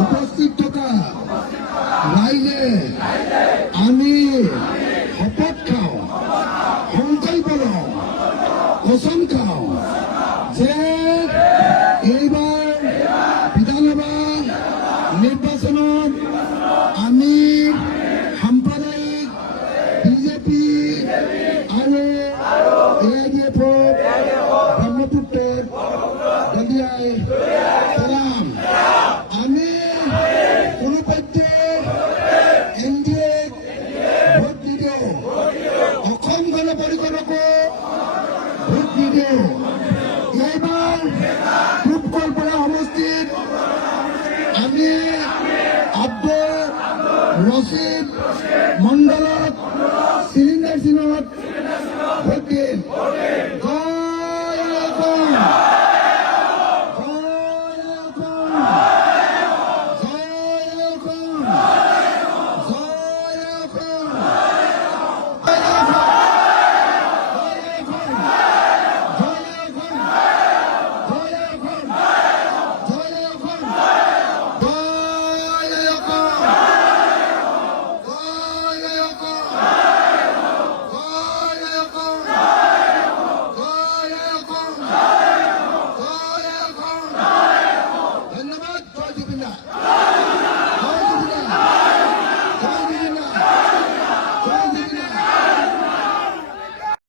উপস্থিত থকা ৰাইজে আমি শপত খাওঁ, সংকল্প লওঁ, কচম খাওঁ যে এইবাৰ বিধানসভা নিৰ্বাচনত আমি সাম্প্ৰদায়িক বিজেপি আৰু AIDF-ক ব্ৰহ্মপুত্ৰত দলিয়াই পেলাম। আমি কোনোপধ্যে NDA-ক ভোট নিদিওঁ, অসম গণ পৰিষদকো ভোট নিদিওঁ। এইবাৰ পূব গোৱালপাৰা সমষ্টিত আমি আব্দুল ৰছিদ মণ্ডলক চিলিণ্ডাৰ চিনত ভোট দিম।